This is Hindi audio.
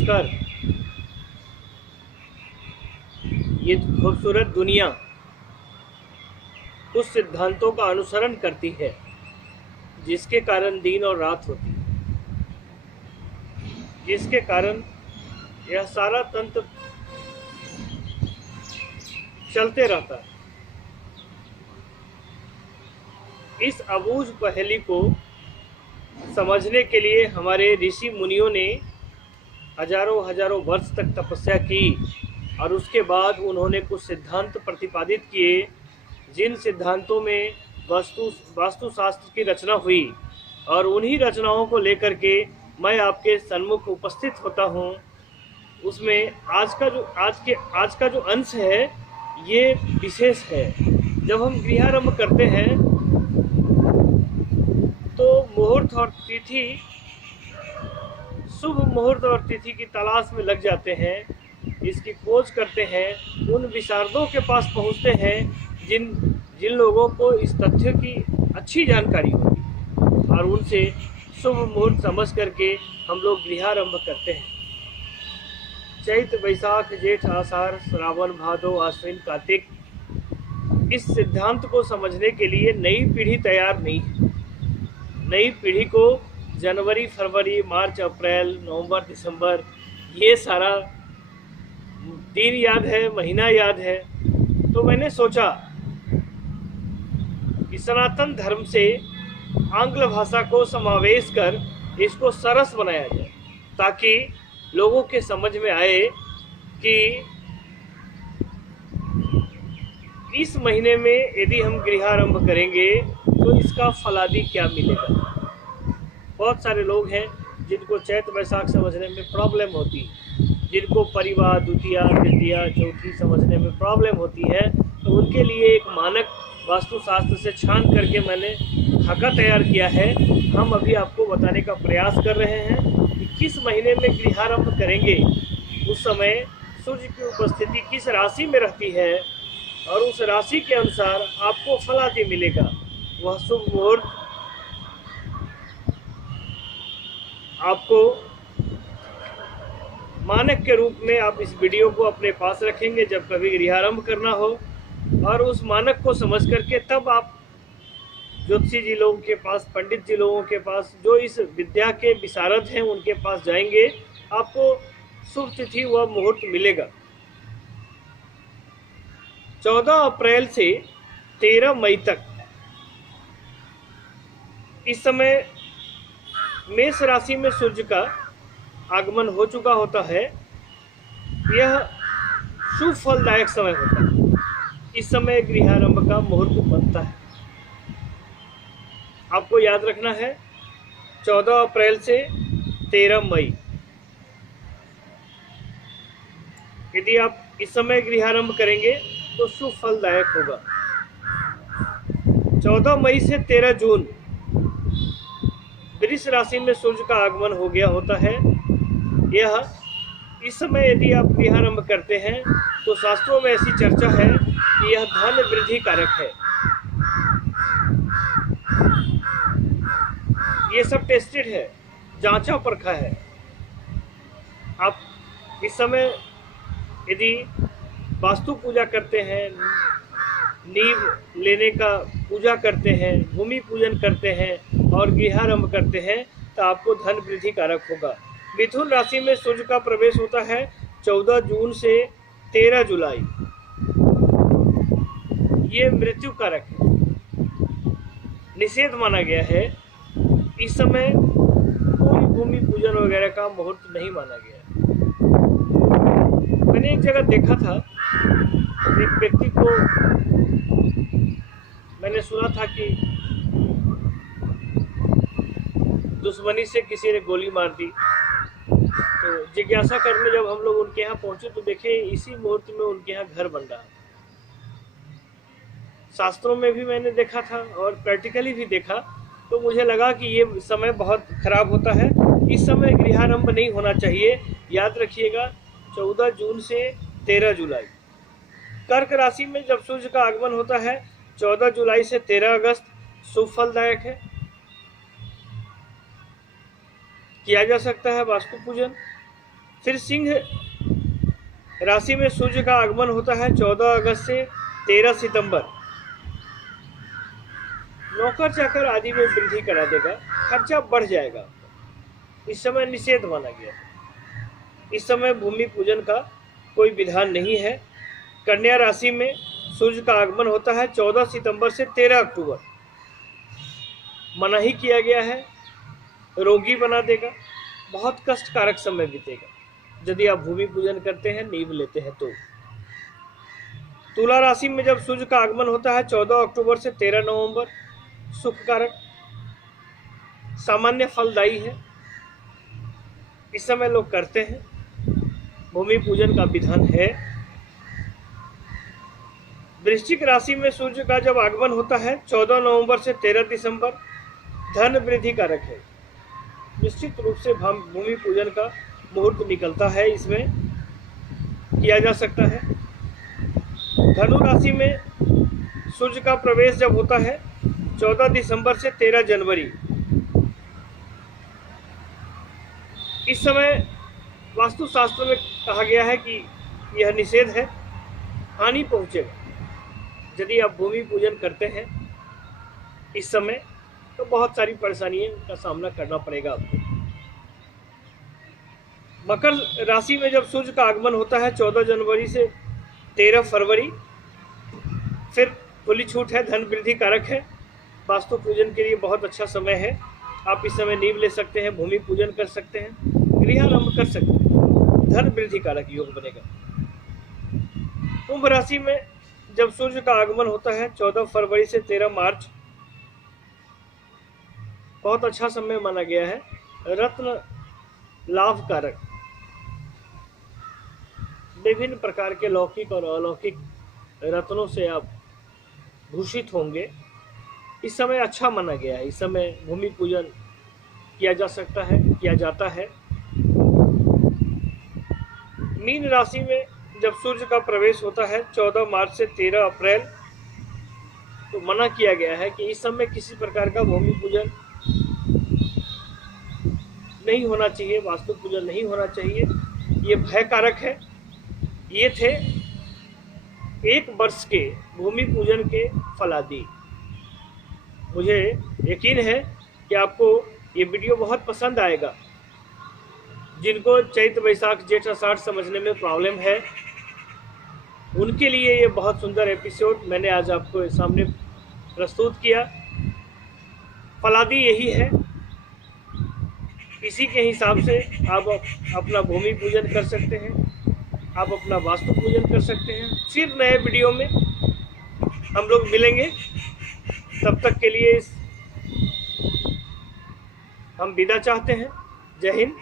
नमस्कार। ये खूबसूरत दुनिया कुछ सिद्धांतों का अनुसरण करती है जिसके कारण दिन और रात होती है, जिसके कारण यह सारा तंत्र चलते रहता है। इस अबूझ पहेली को समझने के लिए हमारे ऋषि मुनियों ने हजारों हजारों वर्ष तक तपस्या की और उसके बाद उन्होंने कुछ सिद्धांत प्रतिपादित किए, जिन सिद्धांतों में वास्तुशास्त्र की रचना हुई। और उन्हीं रचनाओं को लेकर के मैं आपके सन्मुख उपस्थित होता हूँ। उसमें आज का जो अंश है ये विशेष है। जब हम गृहारंभ करते हैं तो मुहूर्त और तिथि, शुभ मुहूर्त और तिथि की तलाश में लग जाते हैं, इसकी खोज करते हैं, उन विशारदों के पास पहुंचते हैं जिन जिन लोगों को इस तथ्य की अच्छी जानकारी होती है, और उनसे शुभ मुहूर्त समझ करके हम लोग गृहारंभ करते हैं। चैत वैशाख जेठ आषाढ़ श्रावण भादो आश्विन कार्तिक, इस सिद्धांत को समझने के लिए नई पीढ़ी तैयार नहीं है। नई पीढ़ी को जनवरी फरवरी मार्च अप्रैल नवंबर दिसंबर ये सारा दिन याद है, महीना याद है। तो मैंने सोचा कि सनातन धर्म से आंग्ल भाषा को समावेश कर इसको सरस बनाया जाए, ताकि लोगों के समझ में आए कि इस महीने में यदि हम गृहारंभ करेंगे तो इसका फलादि क्या मिलेगा। बहुत सारे लोग हैं जिनको चैत वैशाख समझने में प्रॉब्लम होती है, जिनको परिवार द्वितीया तृतीया चौथी समझने में प्रॉब्लम होती है। तो उनके लिए एक मानक वास्तुशास्त्र से छान करके मैंने खाका तैयार किया है। हम अभी आपको बताने का प्रयास कर रहे हैं कि किस महीने में गृहारंभ करेंगे, उस समय सूर्य की उपस्थिति किस राशि में रहती है, और उस राशि के अनुसार आपको फलादि मिलेगा। वह शुभ मुहूर्त आपको मानक के रूप में आप इस वीडियो को अपने पास रखेंगे जब कभी गृहारंभ करना हो, और उस मानक को समझ करके तब आप ज्योतिषी जी लोगों के पास, पंडित जी लोगों के पास, जो इस विद्या के विशारद हैं उनके पास जाएंगे, आपको शुभ तिथि व मुहूर्त मिलेगा। 14 अप्रैल से 13 मई तक इस समय मेष राशि में सूर्य का आगमन हो चुका होता है। यह शुभ फलदायक समय होता है। इस समय गृहारंभ का मुहूर्त बनता है। आपको याद रखना है 14 अप्रैल से 13 मई। यदि आप इस समय गृहारंभ करेंगे तो शुभ फलदायक होगा। 14 मई से 13 जून वृष राशि में सूर्य का आगमन हो गया होता है। इस समय यदि आप गृहारंभ करते हैं तो शास्त्रों में ऐसी चर्चा है कि यह धन वृद्धि कारक है। ये सब टेस्टेड है, जांचा परखा है। आप इस समय यदि वास्तु पूजा करते हैं, नींव लेने का पूजा करते हैं, भूमि पूजन करते हैं और गृहारंभ करते हैं तो आपको धन वृद्धि कारक होगा। मिथुन राशि में सूर्य का प्रवेश होता है 14 जून से 13 जुलाई। ये मृत्यु कारक है, निषेध माना गया है। इस समय कोई भूमि पूजन वगैरह का मुहूर्त नहीं माना गया है। मैंने एक जगह देखा था, एक व्यक्ति को मैंने सुना था कि दुश्मनी से किसी ने गोली मार दी। तो जिज्ञासा करने जब हम लोग उनके यहाँ पहुंचे तो देखे इसी मुहूर्त में उनके यहाँ घर बन रहा। शास्त्रों में भी मैंने देखा था और प्रैक्टिकली भी देखा, तो मुझे लगा कि ये समय बहुत खराब होता है। इस समय गृहारंभ नहीं होना चाहिए। याद रखिएगा 14 जून से 13 जुलाई। कर्क राशि में जब सूर्य का आगमन होता है 14 जुलाई से 13 अगस्त शुभ फलदायक है। किया जा सकता है वास्तु पूजन। फिर सिंह राशि में सूर्य का आगमन होता है 14 अगस्त से 13 सितंबर। नौकर चाकर आदि में वृद्धि करा देगा, खर्चा बढ़ जाएगा। इस समय निषेध माना गया है। इस समय भूमि पूजन का कोई विधान नहीं है। कन्या राशि में सूर्य का आगमन होता है 14 सितंबर से 13 अक्टूबर। मना ही किया गया है, रोगी बना देगा, बहुत कष्टकारक समय बीतेगा यदि आप भूमि पूजन करते हैं, नींव लेते हैं तो। तुला राशि में जब सूर्य का आगमन होता है 14 अक्टूबर से 13 नवंबर, सुख कारक, सामान्य फलदायी है। इस समय लोग करते हैं, भूमि पूजन का विधान है। वृश्चिक राशि में सूर्य का जब आगमन होता है 14 नवंबर से 13 दिसंबर, धन वृद्धि कारक है। निश्चित रूप से भूमि पूजन का मुहूर्त निकलता है, इसमें किया जा सकता है। धनु राशि में सूर्य का प्रवेश जब होता है 14 दिसंबर से 13 जनवरी, इस समय वास्तुशास्त्र में कहा गया है कि यह निषेध है, हानि पहुंचेगा यदि आप भूमि पूजन करते हैं इस समय, तो बहुत सारी परेशानियों का सामना करना पड़ेगा आपको। मकर राशि में जब सूर्य का आगमन होता है 14 जनवरी से 13 फरवरी, फिर खुली छूट है, धन वृद्धि कारक है। वास्तु पूजन के लिए बहुत अच्छा समय है। आप इस समय नींव ले सकते हैं, भूमि पूजन कर सकते हैं, गृहारंभ कर सकते हैं, धन वृद्धि कारक योग बनेगा। कुंभ राशि में जब सूर्य का आगमन होता है 14 फरवरी से 13 मार्च, बहुत अच्छा समय माना गया है, रत्न लाभ कारक। विभिन्न प्रकार के लौकिक और अलौकिक रत्नों से आप भूषित होंगे। इस समय अच्छा माना गया है। इस समय भूमि पूजन किया जा सकता है, किया जाता है। मीन राशि में जब सूर्य का प्रवेश होता है 14 मार्च से 13 अप्रैल, तो मना किया गया है कि इस समय किसी प्रकार का भूमि पूजन नहीं होना चाहिए, वास्तु पूजन नहीं होना चाहिए, ये भय कारक है। ये थे 1 वर्ष के भूमि पूजन के फलादि। मुझे यकीन है कि आपको ये वीडियो बहुत पसंद आएगा। जिनको चैत वैशाख जेठ आषाढ़ समझने में प्रॉब्लम है, उनके लिए ये बहुत सुंदर एपिसोड मैंने आज आपको सामने प्रस्तुत किया। फलादि यही है, इसी के हिसाब से आप अपना भूमि पूजन कर सकते हैं, आप अपना वास्तु पूजन कर सकते हैं। फिर नए वीडियो में हम लोग मिलेंगे। तब तक के लिए हम विदा चाहते हैं। जय हिंद।